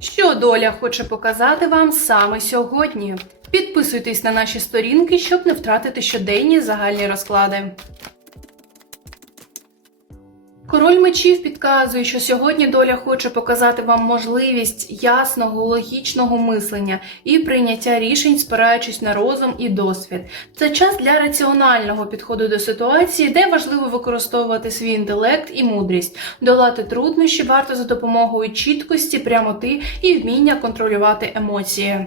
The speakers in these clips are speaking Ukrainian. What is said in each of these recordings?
Що доля хоче показати вам саме сьогодні? Підписуйтесь на наші сторінки, щоб не втратити щоденні загальні розклади. Король мечів підказує, що сьогодні доля хоче показати вам можливість ясного, логічного мислення і прийняття рішень, спираючись на розум і досвід. Це час для раціонального підходу до ситуації, де важливо використовувати свій інтелект і мудрість. Долати труднощі варто за допомогою чіткості, прямоти і вміння контролювати емоції.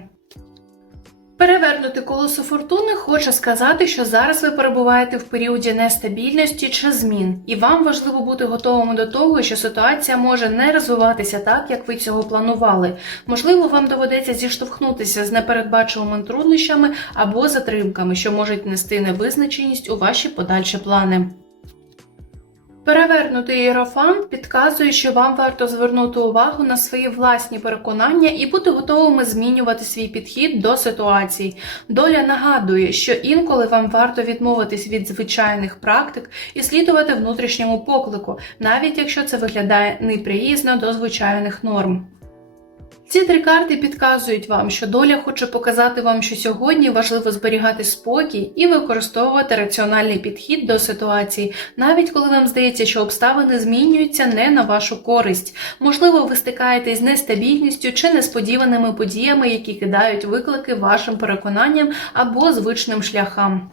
Перевернути колесо фортуни хочу сказати, що зараз ви перебуваєте в періоді нестабільності чи змін, і вам важливо бути готовими до того, що ситуація може не розвиватися так, як ви цього планували. Можливо, вам доведеться зіштовхнутися з непередбачуваними труднощами або затримками, що можуть нести невизначеність у ваші подальші плани. Перевернутий іерофант підказує, що вам варто звернути увагу на свої власні переконання і бути готовими змінювати свій підхід до ситуацій. Доля нагадує, що інколи вам варто відмовитись від звичайних практик і слідувати внутрішньому поклику, навіть якщо це виглядає неприязно до звичайних норм. Ці три карти підказують вам, що доля хоче показати вам, що сьогодні важливо зберігати спокій і використовувати раціональний підхід до ситуації, навіть коли вам здається, що обставини змінюються не на вашу користь. Можливо, ви стикаєтесь з нестабільністю чи несподіваними подіями, які кидають виклики вашим переконанням або звичним шляхам.